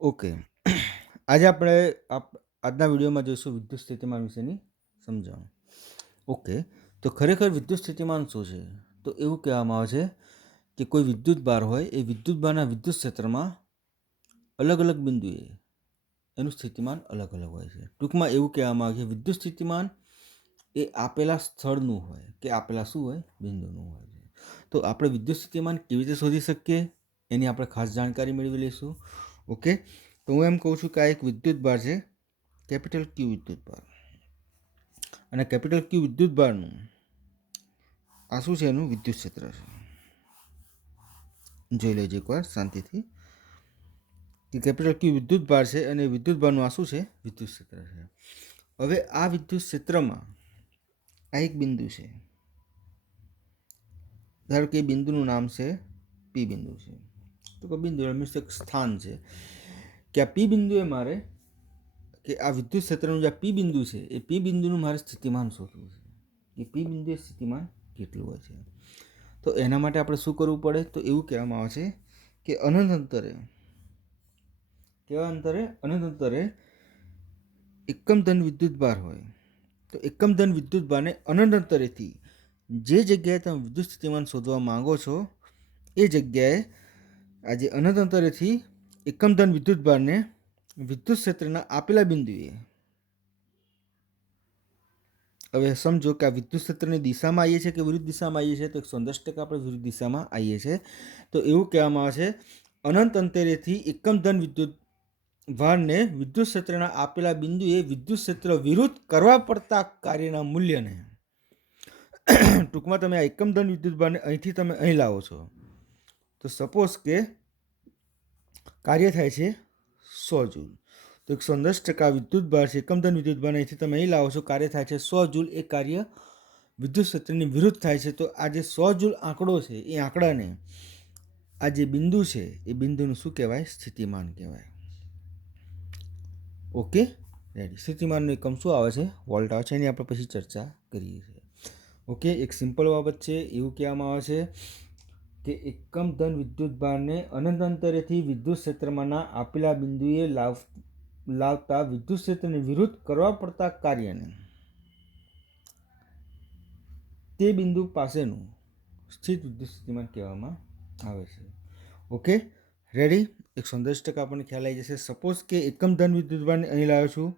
Okay. આજે આપણે આજના વિડીયોમાં જોઈશું વિદ્યુત સ્થિતિમાન વિશેની સમજાવણ. ઓકે. તો ખરેખર વિદ્યુત સ્થિતિમાન શું છે? તો એવું કહેવામાં આવે છે કે કોઈ વિદ્યુત ભાર હોય એ વિદ્યુત ભારના વિદ્યુત ક્ષેત્રમાં અલગ અલગ બિંદુએ એનું સ્થિતિમાન અલગ અલગ હોય છે. ટૂંકમાં એવું કહેવામાં આવે છે વિદ્યુત સ્થિતિમાન એ આપેલા સ્થળનું હોય કે આપેલા શું હોય બિંદુનું હોય છે. તો આપણે વિદ્યુત સ્થિતિમાન કેવી રીતે શોધી શકીએ એની આપણે ખાસ જાણકારી મેળવી લઈશું. ઓકે. તો હું એમ કહું છું કે આ એક વિદ્યુત ભાર છે, કેપિટલ ક્યુ વિદ્યુત ભાર. અને કેપિટલ ક્યુ વિદ્યુત ભારનું આ શું છે? એનું વિદ્યુત ક્ષેત્ર છે. જોઈ લેજો એકવાર શાંતિથી કે કેપિટલ ક્યુ વિદ્યુત ભાર છે અને વિદ્યુત ભારનું આ શું છે? વિદ્યુત ક્ષેત્ર છે. હવે આ વિદ્યુત ક્ષેત્રમાં આ એક બિંદુ છે. ધારો કે બિંદુનું નામ છે પી બિંદુ છે. તો કે બિંદુ મીન્સ એક સ્થાન છે કે આ પી બિંદુએ મારે કે આ વિદ્યુત ક્ષેત્રનું જે પી બિંદુ છે એ પી બિંદુનું મારે સ્થિતિમાન શોધવું છે. એ પી બિંદુએ સ્થિતિમાન કેટલું હોય છે? તો એના માટે આપણે શું કરવું પડે? તો એવું કહેવામાં આવે છે કે અનંત અંતરે, કેવા અંતરે? અનંત અંતરે એકમ ધન વિદ્યુત ભાર હોય તો એકમ ધન વિદ્યુત ભારને અનંત અંતરેથી જે જગ્યાએ તમે વિદ્યુત સ્થિતિમાન શોધવા માંગો છો એ જગ્યાએ આજે અનંત અંતરેથી એકમ ધન વિદ્યુત ભારને વિદ્યુત ક્ષેત્રના આપેલા બિંદુએ, હવે સમજો કે આ વિદ્યુત ક્ષેત્રની દિશામાં આવીએ છીએ કે વિરુદ્ધ દિશામાં આવીએ છીએ? તો 110% આપણે વિરુદ્ધ દિશામાં આવીએ છીએ. તો એવું કહેવામાં આવે છે અનંત અંતરેથી એકમ ધન વિદ્યુત ભારને વિદ્યુત ક્ષેત્રના આપેલા બિંદુએ વિદ્યુત ક્ષેત્ર વિરુદ્ધ કરવા પડતા કાર્યના મૂલ્યને, ટૂંકમાં તમે આ એકમ ધન વિદ્યુત ભારને અહીંથી તમે અહીં લાવો છો તો સપોઝ કે કાર્ય થાય છે 100 જૂલ. તો 110% વિદ્યુત ભાર છે એકમ ધન વિદ્યુત ભારને અહીંથી તમે અહીં લાવો છો, કાર્ય થાય છે 100 જૂલ. એ કાર્ય વિદ્યુત ક્ષેત્રની વિરુદ્ધ થાય છે. તો આ જે 100 જૂલ આંકડો છે એ આંકડાને આ જે બિંદુ છે એ બિંદુનું શું કહેવાય? સ્થિતિમાન કહેવાય. Okay, ready. સ્થિતિમાનનો એકમ શું આવે છે? વોલ્ટ આવે છે. એની આપણે પછી ચર્ચા કરીએ છીએ. ઓકે, એક સિમ્પલ બાબત છે. એવું કહેવામાં આવે છે કે એકમ ધન વિદ્યુત ભારને અનંત અંતરેથી વિદ્યુત ક્ષેત્રમાંના આપેલા બિંદુએ લાવતા વિદ્યુત ક્ષેત્રની વિરુદ્ધ કરવા પડતા કાર્યને તે બિંદુ પાસેનું સ્થિત વિદ્યુત સ્થિતિમાન કહેવામાં આવે છે. Okay, ready. 110% આપણને ખ્યાલ આવી જશે. સપોઝ કે એકમ ધન વિદ્યુત ભારને અહીં લાવ્યો છું,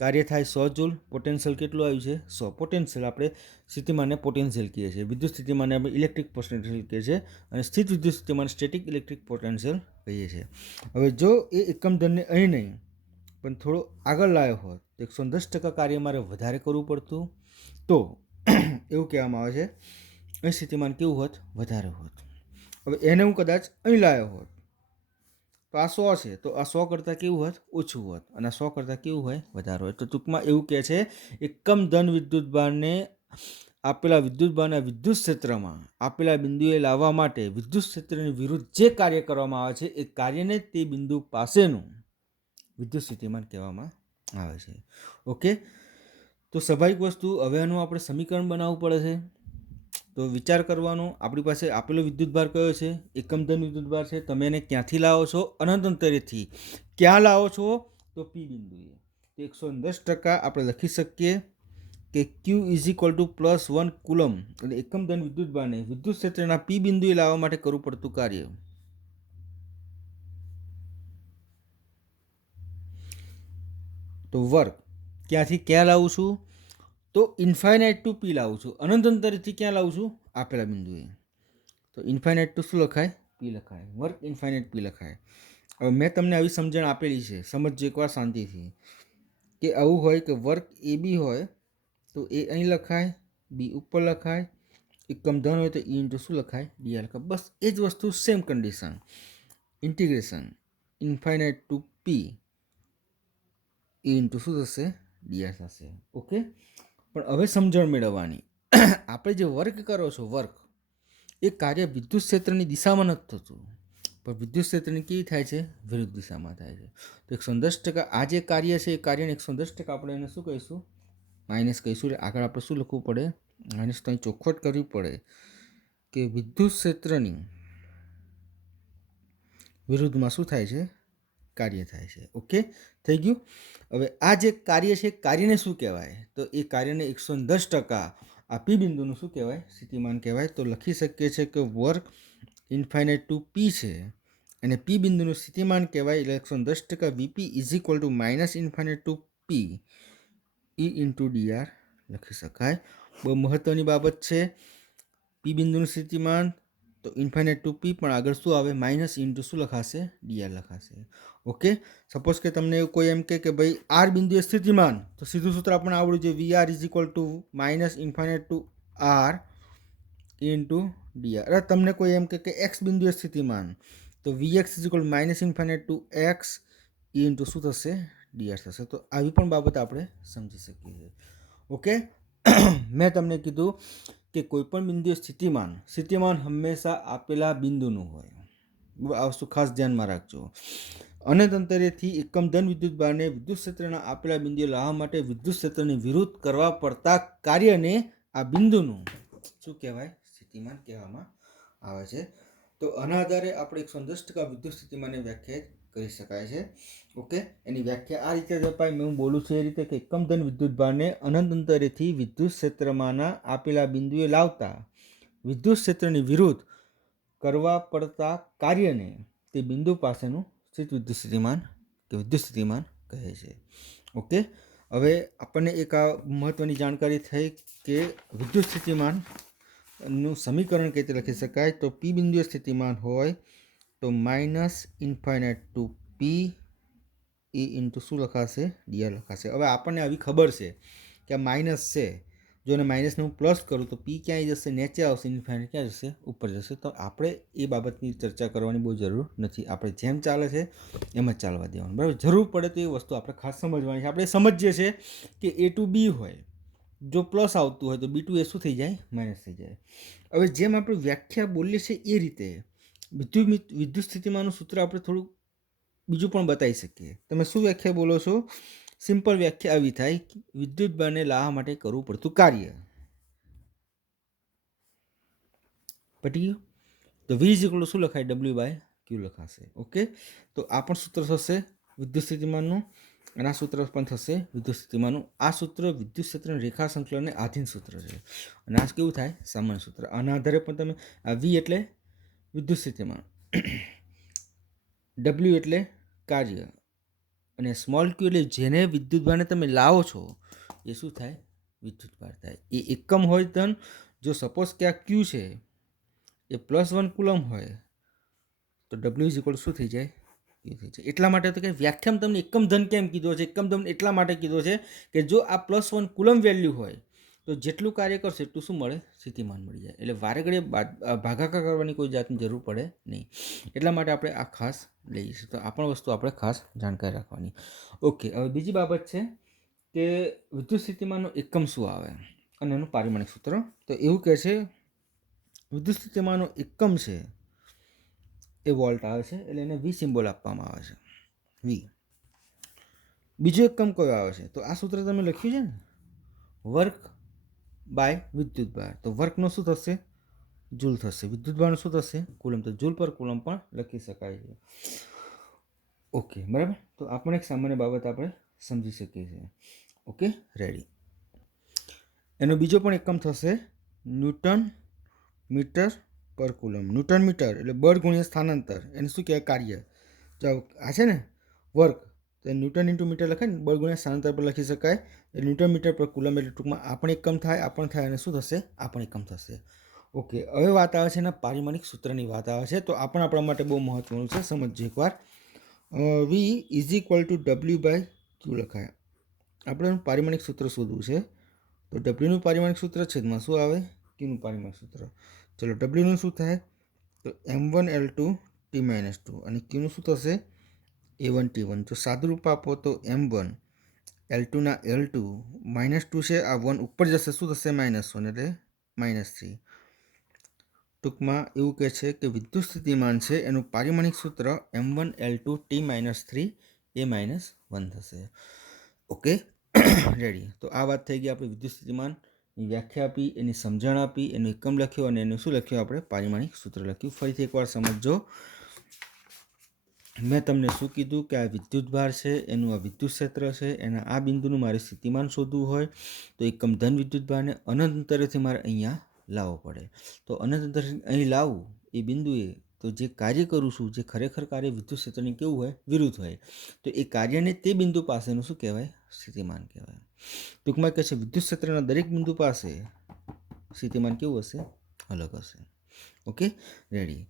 કાર્ય થાય 100 જૂલ, પોટેન્શિયલ કેટલું આવ્યું છે? 100. પોટેન્શિયલ આપણે સ્થિતિમાનને પોટેન્શિયલ કહીએ છીએ, વિદ્યુત સ્થિતિમાનને આપણે ઇલેક્ટ્રિક પોટેન્શિયલ કહીએ છીએ અને સ્થિત વિદ્યુત સ્થિતિમાન સ્ટેટિક ઇલેક્ટ્રિક પોટેન્શિયલ કહીએ છીએ. હવે જો એ એકમ ધનને અહીં નહીં પણ થોડો આગળ લાવ્યો હોત તો 110% કાર્ય મારે વધારે કરવું પડતું. તો એવું કહેવામાં આવે છે અહીં સ્થિતિમાન કેવું હોત? વધારે હોત. હવે એને હું કદાચ અહીં લાવ્યો હોત તો આ 100 છે તો આ 100 કરતાં કેવું હોત? ઓછું હોત. અને આ 100 કરતાં કેવું હોય? વધારે હોય. તો ટૂંકમાં એવું કહે છે એકમ ધન વિદ્યુત ભારને આપેલા વિદ્યુત ભારના વિદ્યુત ક્ષેત્રમાં આપેલા બિંદુએ લાવવા માટે વિદ્યુત ક્ષેત્રની વિરુદ્ધ જે કાર્ય કરવામાં આવે છે એ કાર્યને તે બિંદુ પાસેનું વિદ્યુત સ્થિતિમાન કહેવામાં આવે છે. ઓકે, તો સ્વાભાવિક વસ્તુ, હવે આનું આપણે સમીકરણ બનાવવું પડે છે. તો વિચાર કરવાનો, આપણી પાસે આપેલો વિદ્યુત ભાર કયો છે? એકમ ધન વિદ્યુત ભાર છે. તમે એને ક્યાંથી લાવો છો? અનંત અંતરેથી. ક્યાં લાવો છો? તો પી બિંદુએ. તો 110% આપણે લખી શકીએ કે Q +1 કુલમ, એટલે એકમ ધન વિદ્યુત ભારને વિદ્યુત ક્ષેત્રના પી બિંદુએ લાવવા માટે કરવું પડતું કાર્ય. તો વર્ક ક્યાંથી ક્યાં લાવું છું? તો ઇન્ફાઇનાઇટ ટુ પી લાવું છું. અનંત અંતરેથી ક્યાં લાવું છું? આપેલા બિંદુએ. તો ઇન્ફાઇનાઇટ ટુ શું લખાય? પી લખાય. વર્ક ઇન્ફાઇનાઇટ પી લખાય. હવે મેં તમને આવી સમજણ આપેલી છે, સમજજો એકવાર શાંતિથી, કે આવું હોય કે વર્ક એ બી હોય તો એ અહીં લખાય, બી ઉપર લખાય, એકમ ધન હોય તો ઈ ઇન્ટુ શું લખાય? ડીઆર લખાય. બસ એ જ વસ્તુ, same condition. Integration infinite to P E into શું થશે? ડીઆર થશે. ઓકે, પણ હવે સમજણ મેળવવાની. આપણે જે વર્ક કરો છો, વર્ક એ કાર્ય વિદ્યુત ક્ષેત્રની દિશામાં નથી થતું પણ વિદ્યુત ક્ષેત્રની કેવી થાય છે? વિરુદ્ધ દિશામાં થાય છે. તો 110% આ જે કાર્ય છે એ કાર્યને 110% આપણે એને શું કહીશું? માઇનસ કહીશું. આગળ આપણે શું લખવું પડે? માઇનસ. તો અહીં ચોખવટ કરવી પડે કે વિદ્યુત ક્ષેત્રની વિરુદ્ધમાં શું થાય છે? કાર્ય થાય છે. ઓકે, થઈ ગયું. હવે આ જે કાર્ય છે કાર્યને શું કહેવાય? તો એ કાર્યને 110% આ પી બિંદુનું શું કહેવાય? સ્થિતિમાન કહેવાય. તો લખી શકીએ છીએ કે વર્ક ઇન્ફાઇનાઇટ ટુ પી છે અને પી બિંદુનું સ્થિતિમાન કહેવાય એટલે 110% VP is equal to minus infinite to P E into DR લખી શકાય. બહુ મહત્વની બાબત છે. પી બિંદુનું સ્થિતિમાન તો ઇન્ફાઇનાઇટ ટુ પી પણ આગળ શું આવે? માઇનસ ઇન્ટુ શું લખાશે? ડીઆર લખાશે. ઓકે, સપોઝ કે તમને એવું કોઈ એમ કે ભાઈ આર બિંદુએ સ્થિતિમાન, તો સીધું સૂત્ર આપણને આવડ્યું છે V R is equal to minus infinite to R into DR. અરે તમને કોઈ એમ કે એક્સ બિંદુએ સ્થિતિમાન, તો V X is equal minus infinite to X into શું થશે? ડીઆર થશે. તો આવી પણ બાબત આપણે સમજી શકીએ છીએ. ઓકે, મેં તમને કીધું કે કોઈપણ બિંદુએ સ્થિતિમાન હંમેશા આપેલા બિંદુનું હોય. આ વસ્તુ ખાસ ધ્યાનમાં રાખજો. અનંત અંતરેથી એકમ ધન વિદ્યુત ભારને વિદ્યુત ક્ષેત્રના આપેલા બિંદુએ લાવવા માટે વિદ્યુત ક્ષેત્રની વિરુદ્ધ કરવા પડતા કાર્યને આ બિંદુનું શું કહેવાય? સ્થિતિમાન કહેવામાં આવે છે. તો આના આધારે આપણે 110% વિદ્યુત સ્થિતિમાનને વ્યાખ્યાયિત કરી શકાય છે. ઓકે, એની વ્યાખ્યા આ રીતે જ અપાય. હું બોલું છું એ રીતે કે એકમ ધન વિદ્યુત ભારને અનંત અંતરેથી વિદ્યુત ક્ષેત્રમાંના આપેલા બિંદુએ લાવતા વિદ્યુત ક્ષેત્રની વિરુદ્ધ કરવા પડતા કાર્યને તે બિંદુ પાસેનું સ્થિત વિદ્યુત સ્થિતિમાન કે વિદ્યુત સ્થિતિમાન કહે છે. ઓકે, હવે આપણને એક આ મહત્વની જાણકારી થઈ કે વિદ્યુત સ્થિતિમાનનું સમીકરણ કઈ રીતે લખી શકાય. તો પી બિંદુએ સ્થિતિમાન હોય તો minus infinite to P E into શું લખાશે? ડીઆર લખાશે. હવે આપણને આવી ખબર છે કે આ માઇનસ છે, જો એને માઇનસને હું પ્લસ કરું તો પી ક્યાંય જશે? નીચે આવશે. ઇન્ફાઇનાઇટ ક્યાં જશે? ઉપર જશે. તો આપણે એ બાબતની ચર્ચા કરવાની બહુ જરૂર નથી. આપણે જેમ ચાલે છે એમ જ ચાલવા દેવાનું, બરાબર. જરૂર પડે તો એ વસ્તુ આપણે ખાસ સમજવાની છે. આપણે સમજીએ છીએ કે એ ટુ બી હોય, જો પ્લસ આવતું હોય તો બી ટુ એ શું થઈ જાય? માઇનસ થઈ જાય. હવે જેમ આપણે વ્યાખ્યા બોલીએ છીએ એ રીતે વિદ્યુત સ્થિતિમાનનું સૂત્ર આપણે થોડુંક બીજું પણ બતાવી શકીએ. તમે શું વ્યાખ્યા બોલો છો? સિમ્પલ વ્યાખ્યા આવી થાય, વિદ્યુત ભારને લાવવા માટે કરવું પડતું કાર્ય. પટી ગયું? તો વી ઇઝ ઇક્વલ ટુ શું લખાય? ડબલ્યુ બાય ક્યુ લખાશે. ઓકે, તો આ પણ સૂત્ર થશે વિદ્યુત સ્થિતિમાનનું અને આ સૂત્ર પણ થશે વિદ્યુત સ્થિતિમાનનું. આ સૂત્ર વિદ્યુત ક્ષેત્રના રેખા સંકલનને આધીન સૂત્ર છે અને આ કેવું થાય? સામાન્ય સૂત્ર. આના આધારે પણ તમે આ વી એટલે વિદ્યુત સ્થિતિમાન, ડબલ્યુ એટલે કાર્ય અને સ્મોલ ક્યુ એટલે જેને વિદ્યુત ભારને તમે લાવો છો એ શું થાય? વિદ્યુત ભાર થાય. એ એકમ હોય ધન. જો સપોઝ કે આ ક્યુ છે એ +1 કુલમ હોય તો ડબલ્યુ ઇઝ ઇક્વલ શું થઈ જાય? ક્યુ થઈ જાય. એટલા માટે તો કે વ્યાખ્યામાં તમને એકમ ધન કેમ કીધો છે? એકમ ધન એટલા માટે કીધો છે કે જો આ +1 કુલમ વેલ્યુ હોય તો જેટલું કાર્ય કરશે એટલું શું મળે? સ્થિતિમાન મળી જાય. એટલે વારે ઘડીએ ભાગાકાર કરવાની કોઈ જાતની જરૂર પડે નહીં. એટલા માટે આપણે આ ખાસ લઈએ છીએ. તો આ પણ વસ્તુ આપણે ખાસ જાણકારી રાખવાની. ઓકે, હવે બીજી બાબત છે કે વિદ્યુત સ્થિતિમાનનો એકમ શું આવે અને એનું પારિમાણિક સૂત્ર. તો એવું કહે છે વિદ્યુત સ્થિતિમાનનો એકમ છે એ વોલ્ટ આવે છે, એટલે એને વી સિમ્બોલ આપવામાં આવે છે, વી. બીજો એકમ કયો આવે છે? તો આ સૂત્ર તમે લખ્યું છે ને, વર્ક બાય વિદ્યુત ભાર. તો વર્કનો શું થશે? જૂલ થશે. વિદ્યુત ભારનું શું થશે? કુલમ. તો જૂલ પર કુલમ પણ લખી શકાય છે. ઓકે, બરાબર. તો આ પણ એક સામાન્ય બાબત આપણે સમજી શકીએ છીએ. Okay, ready. એનો બીજો પણ એકમ થશે ન્યૂટન મીટર પર કુલમ. ન્યૂટન મીટર એટલે બળ ગુણ્યા સ્થાનાંતર. એને શું કહેવાય? કાર્ય. જો આ છે ને વર્ક, તો ન્યૂટન ઇન્ટુ મીટર લખાય ને, બળ ગુણ્યા સ્થાનાંતર પર લખી શકાય. એટલે ન્યૂટન મીટર પર કુલમ એટલે ટૂંકમાં આ પણ એકમ થાય, આ પણ થાય અને શું થશે? આ પણ એકમ થશે. ઓકે, હવે વાત આવે છે એના પારિમાણિક સૂત્રની વાત આવે છે. તો આ પણ આપણા માટે બહુ મહત્વનું છે, સમજીએ એકવાર. V is equal to W by Q લખાય. આપણે પારિમાણિક સૂત્ર શોધવું છે. તો ડબલ્યુનું પારિમાણિક સૂત્ર છેદમાં શું આવે? ક્યુનું પારિમાણિક સૂત્ર. ચલો, ડબલ્યુનું શું થાય? તો m1l2 t-2 અને ક્યુનું શું થશે? a1 t1. જો સાદુરૂપ આપો તો m1 l2 ના l2 -2 છે, આ 1 ઉપર જશે, શું થશે? -1 એટલે -3. ટૂંકમાં એવું કહે છે કે વિદ્યુત સ્થિતિમાન છે એનું પારિમાણિક સૂત્ર m1l2 t-3 એ -1 થશે. Okay, ready. તો આ વાત થઈ ગઈ આપણે વિદ્યુત સ્થિતિમાનની વ્યાખ્યા આપી, એની સમજણ આપી, એનો એકમ લખ્યો અને એનું શું લખ્યું? આપણે પારિમાણિક સૂત્ર લખ્યું. ફરીથી એકવાર સમજો. મેં તમને શું કીધું કે આ વિદ્યુતભાર છે, એનું આ વિદ્યુત ક્ષેત્ર છે, એના આ બિંદુનું મારે સ્થિતિમાન શોધવું હોય તો એકમ ધન વિદ્યુતભારને અનંત અંતરેથી મારે અહીંયા લાવવો પડે. તો અનંત અંતરેથી અહીં લાવવું એ બિંદુએ તો જે કાર્ય કરું છું, જે ખરેખર કાર્ય વિદ્યુત ક્ષેત્રની કેવું હોય, વિરુદ્ધ હોય, તો એ કાર્યને તે બિંદુ પાસેનું શું કહેવાય, સ્થિતિમાન કહેવાય. ટૂંકમાં કહે છે વિદ્યુત ક્ષેત્રના દરેક બિંદુ પાસે સ્થિતિમાન કેવું હશે, અલગ હશે. Okay, ready.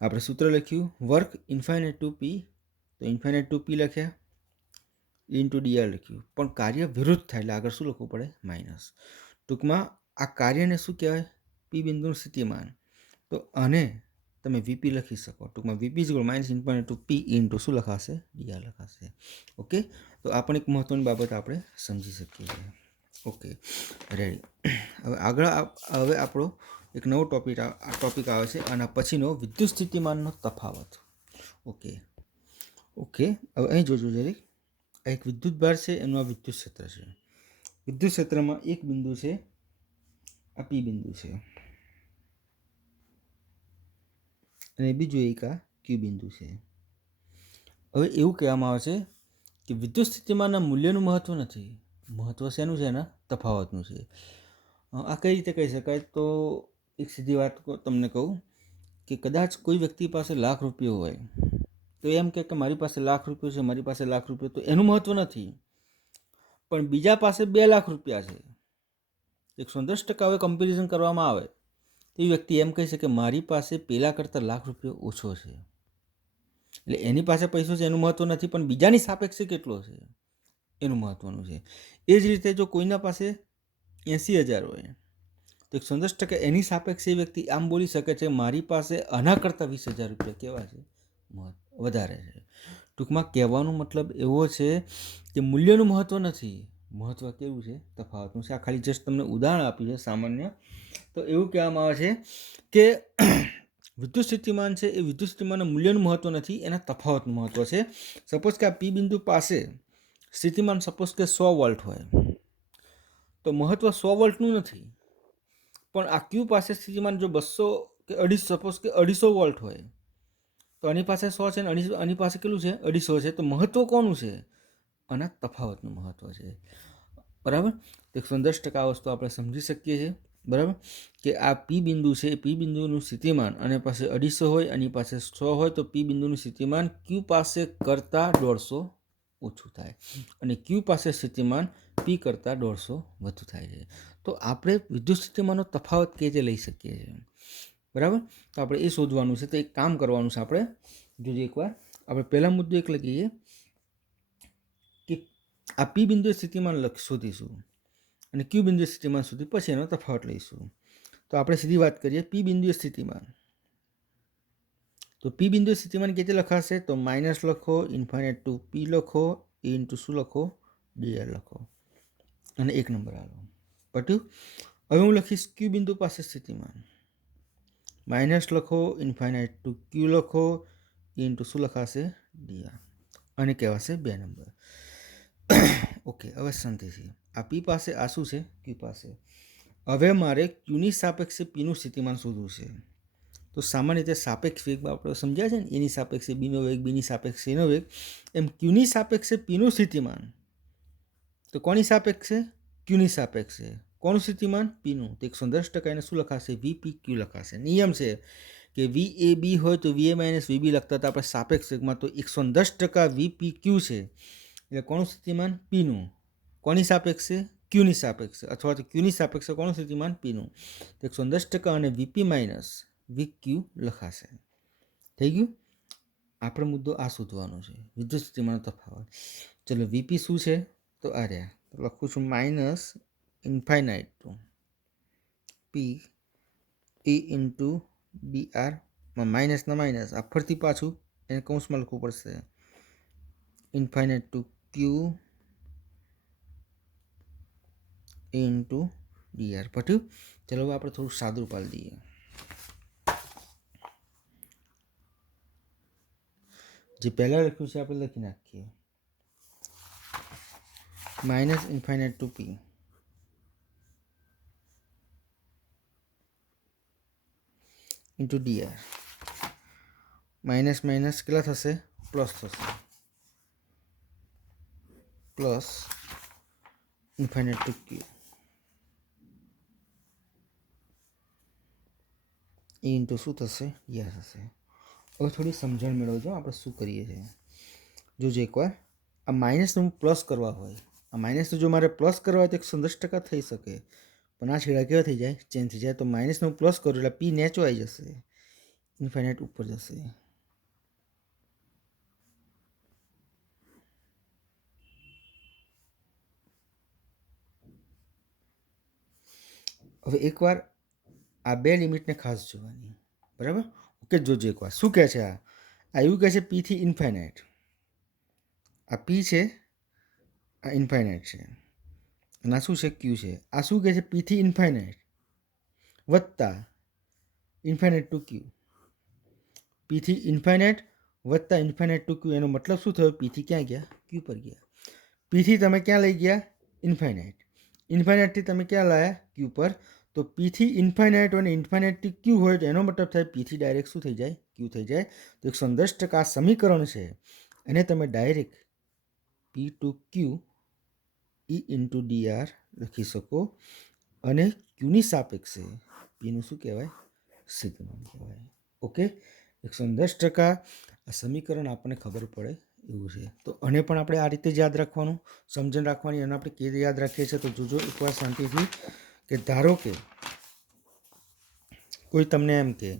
આપણે સૂત્ર લખ્યું વર્ક ઇન્ફાઇનાઇટ ટુ પી, તો ઇન્ફાઇનાઇટ ટુ પી લખ્યા, ઇન્ટુ ડીઆર લખ્યું, પણ કાર્ય વિરુદ્ધ થાય એટલે આગળ શું લખવું પડે, માઇનસ. ટૂંકમાં આ કાર્યને શું કહેવાય, પી બિંદુનું સ્થિતિમાન. તો આને તમે વીપી લખી શકો. ટૂંકમાં VP is minus infinite to P into શું લખાશે, ડીઆર લખાશે. ઓકે, તો આ પણ એક મહત્વની બાબત આપણે સમજી શકીએ છીએ. Okay, ready. હવે આગળ હવે આપણો એક નવો ટોપિક આવે છે, અને પછીનો વિદ્યુત સ્થિતિમાનનો તફાવત. ઓકે ઓકે, હવે અહીં જોજો જરીક, આ એક વિદ્યુત ભાર છે, એનું આ વિદ્યુત ક્ષેત્ર છે. વિદ્યુત ક્ષેત્રમાં એક બિંદુ છે, આ પી બિંદુ છે, અને બીજું એક આ ક્યુ બિંદુ છે. હવે એવું કહેવામાં આવે છે કે વિદ્યુત સ્થિતિમાનના મૂલ્યનું મહત્વ નથી, મહત્વ શેનું છે, એના તફાવતનું છે. આ કઈ રીતે કહી શકાય, તો એક સીધી વાત તમને કહું કે કદાચ કોઈ વ્યક્તિ પાસે લાખ રૂપિયા હોય તો એમ કે મારી પાસે લાખ રૂપિયા છે, મારી પાસે લાખ રૂપિયા, તો એનું મહત્વ નથી. પણ બીજા પાસે 2 લાખ રૂપિયા છે, 110% હવે કમ્પેરિઝન કરવામાં આવે તો એ વ્યક્તિ એમ કહી શકે મારી પાસે પેલા કરતાં લાખ રૂપિયા ઓછો છે. એટલે એની પાસે પૈસો છે એનું મહત્વ નથી, પણ બીજાની સાપેક્ષે કેટલો છે એનું મહત્વનું છે. એ જ રીતે જો કોઈના પાસે 80,000 હોય તો 110% એની સાપેક્ષે એ વ્યક્તિ આમ બોલી શકે છે મારી પાસે આના કરતાં 20,000 રૂપિયા કેવા છે, વધારે છે. ટૂંકમાં કહેવાનો મતલબ એવો છે કે મૂલ્યનું મહત્વ નથી, મહત્વ કેવું છે, તફાવતનું છે. આ ખાલી જસ્ટ તમને ઉદાહરણ આપ્યું છે સામાન્ય. તો એવું કહેવામાં આવે છે કે વિદ્યુત સ્થિતિમાન છે એ વિદ્યુત સ્થિતિમાનના મૂલ્યનું મહત્વ નથી, એના તફાવતનું મહત્વ છે. સપોઝ કે આ પી બિંદુ પાસે સ્થિતિમાન સપોઝ કે 100 વોલ્ટ હોય તો મહત્વ 100 વોલ્ટનું નથી, પણ આ ક્યુ પાસે સ્થિતિમાન જો 200 કે 250 સપોઝ કે 250 વોલ્ટ હોય તો આની પાસે 100 છે ને આની પાસે કેટલું છે, 250 છે. તો મહત્વ કોનું છે, આના તફાવતનું મહત્વ છે. બરાબર, 110% વસ્તુ આપણે સમજી શકીએ છીએ. બરાબર, કે આ પી બિંદુ છે, પી બિંદુનું સ્થિતિમાન અને પાસે 250 હોય, આની પાસે 100 હોય, તો પી બિંદુનું સ્થિતિમાન ક્યુ પાસે કરતાં 150 ઓછું થાય, અને ક્યુ પાસે સ્થિતિમાન પી કરતાં 150 વધુ થાય છે. તો આપણે વિદ્યુત સ્થિતિમાનનો તફાવત કે જે લઈ શકીએ છીએ. બરાબર, તો આપણે એ શોધવાનું છે. તો એક કામ કરવાનું છે, આપણે જોજો એકવાર. આપણે પહેલા મુદ્દો એક લખીએ કે આ પી બિંદુ સ્થિતિમાન શોધીશું અને ક્યુ બિંદુ સ્થિતિમાન સુધી પછી એનો તફાવત લઈશું. તો આપણે સીધી વાત કરીએ, પી બિંદુ સ્થિતિમાન. તો પી બિંદુ સ્થિતિમાન કેવી રીતે લખાશે, તો માઇનસ લખો, ઇન્ફાઇનાઇટ ટુ પી લખો, ઇન્ટુ શું લખો, ડીઆર લખો, અને 1 નંબર આવો પટ્યું. હવે હું લખીશ ક્યુ બિંદુ પાસે સ્થિતિમાન, માઇનસ લખો, ઇન્ફાઇનાઇટ ટુ ક્યુ લખો, ઇન્ટુ શું લખાશે, ડીઆર, અને કહેવાશે 2 નંબર. ઓકે, હવે શાંતિથી આ પી પાસે આ શું છે, ક્યુ પાસે. હવે મારે ક્યુની સાપેક્ષે પીનું સ્થિતિમાન શોધવું છે. તો સામાન્ય રીતે સાપેક્ષ વેગ આપણે સમજ્યા છે ને, એની સાપેક્ષે બીનો વેગ, બીની સાપેક્ષે એનો વેગ, એમ ક્યુની સાપેક્ષે પીનું સ્થિતિમાન. તો કોની સાપેક્ષે, ક્યુની સાપેક્ષે. કોનું સ્થિતિમાન, પીનું. તો 110% એને શું લખાશે, વીપી ક્યુ લખાશે. નિયમ છે કે વી એ બી હોય તો વી એ માઇનસ વીબી લખતા હતા આપણે સાપેક્ષ વેગમાં. તો 110% વીપી ક્યુ છે, એટલે કોનું સ્થિતિમાન, પીનું. કોની સાપેક્ષે, ક્યુની સાપેક્ષે, અથવા તો ક્યુની સાપેક્ષે કોનું સ્થિતિમાન, પીનું. તો 110% અને વીપી માઇનસ વી ક્યુ લખાશે. થઈ ગયું. આપણો મુદ્દો આ શોધવાનો છે, વિદ્યુત સ્થિતિમાનનો તફાવત. ચલો, વીપી શું છે, તો આ રહ્યા, તો લખું છું minus infinite to P A into DR, માઇનસના માઇનસ, આ ફરતી પાછું એને કૌંસમાં લખવું પડશે, infinite to Q into DR. પટ્યું. ચલો હવે આપણે થોડું સાદું પાડી દઈએ. જે પહેલાં લખ્યું છે આપણે લખી નાખીએ, minus infinite to P into DR. Minus minus કેટલા થશે, પ્લસ થશે, plus infinite to Q A into શું થશે, યસ થશે. હવે થોડી સમજણ મેળવજો આપણે શું કરીએ છીએ. જોજો એકવાર આ માઇનસનું પ્લસ કરવા હોય, આ માઇનસનું જો મારે પ્લસ કરવા હોય તો 110% થઈ શકે, પણ આ છેડા કેવા થઈ જાય, ચેન્જ થઈ જાય. તો માઇનસનું પ્લસ કરું એટલે પી નેચો આવી જશે, ઇન્ફાઇનાઇટ ઉપર જશે. હવે એકવાર આ બે લિમિટને ખાસ જોવાની, બરાબર. ઓકે, જોજો એકવાર શું કહે છે. આ એવું કહે છે પીથી ઇન્ફાઇનાઇટ, આ પી છે, આ ઇન્ફાઇનાઇટ છે, અને આ શું છે, ક્યુ છે. આ શું કહે છે, પીથી ઇન્ફાઇનાઇટ વત્તા ઇન્ફાઇનાઇટ ટુ ક્યુ, પીથી ઇન્ફાઇનાઇટ વત્તા ઇન્ફાઇનાઇટ ટુ ક્યુ. એનો મતલબ શું થયો, પીથી ક્યાં ગયા, ક્યુ પર ગયા. પીથી તમે ક્યાં લઈ ગયા, ઇન્ફાઇનાઇટ, ઇન્ફાઇનાઇટથી તમે ક્યાં લાયા, ક્યુ પર. તો પીથી ઇન્ફાઇનાઇટ અને ઇન્ફાઇનાઇટથી ક્યુ હોય તો એનો મતલબ થાય પીથી ડાયરેક્ટ શું થઈ જાય, ક્યુ થઈ જાય. તો 110% આ સમીકરણ છે એને તમે ડાયરેક્ટ પી ટુ ક્યુ ઈ ઇન્ટુ ડીઆર લખી શકો, અને ક્યુની સાપેક્ષે પીનું શું કહેવાય, સિગ્મા કહેવાય. ઓકે, 110% આ સમીકરણ આપણને ખબર પડે એવું છે. તો આને પણ આપણે આ રીતે જ યાદ રાખવાનું, સમજણ રાખવાની. અને આપણે કેવી રીતે યાદ રાખીએ છીએ તો જોજો એકવાર શાંતિથી, કે ધારો કે કોઈ તમને એમ કે,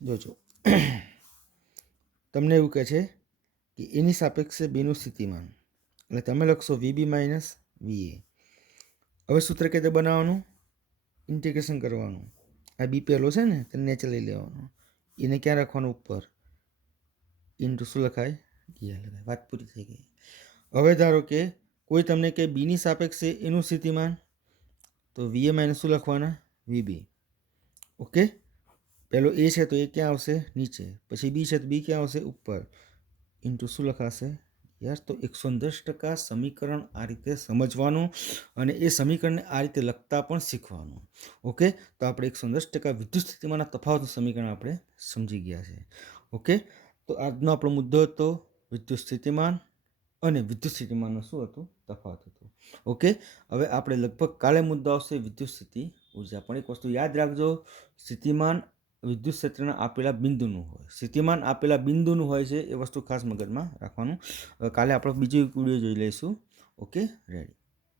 જોજો તમને એવું કહે છે કે એની સાપેક્ષે બેનું સ્થિતિમાન, એટલે તમે લખશો વીબી માઇનસ વીએ. હવે સૂત્ર કેતે બનાવવાનું, ઇન્ટિગ્રેશન કરવાનું. આ બી પહેલો છે ને તેને નેચે લઈ લેવાનો, એને ક્યાં રાખવાનું, ઉપર, ઇન્ટુ શું લખાય, ડીઆર લખાય. વાત પૂરી થઈ ગઈ. હવે ધારો કે કોઈ તમને કે બીની સાપેક્ષે એનું સ્થિતિમાન, તો વીએ માઇનસ શું લખવાના, વીબી. ઓકે, પહેલો એ છે તો એ ક્યાં આવશે, નીચે. પછી બી છે તો બી ક્યાં આવશે, ઉપર, ઇન્ટુ શું લખાશે, યાર. તો 110% સમીકરણ આ રીતે સમજવાનું, અને એ સમીકરણને આ રીતે લખતા પણ શીખવાનું. ઓકે, તો આપણે 110% વિદ્યુત સ્થિતિમાનના તફાવતનું સમીકરણ આપણે સમજી ગયા છે. ઓકે, તો આજનો આપણો મુદ્દો હતો વિદ્યુત સ્થિતિમાન અને વિદ્યુત સ્થિતિમાનનો શું હતું, તફાવત હતો. ઓકે, હવે આપણે લગભગ કાલે મુદ્દો આવશે વિદ્યુત સ્થિતિ ઉર્જા. પણ એક વસ્તુ યાદ રાખજો, સ્થિતિમાન વિદ્યુત ક્ષેત્રના આપેલા બિંદુનું હોય, સ્થિતિમાન આપેલા બિંદુનું હોય છે, એ વસ્તુ ખાસ મગજમાં રાખવાનું. કાલે આપણે બીજો એક વિડીયો જોઈ લઈશું. Okay, ready.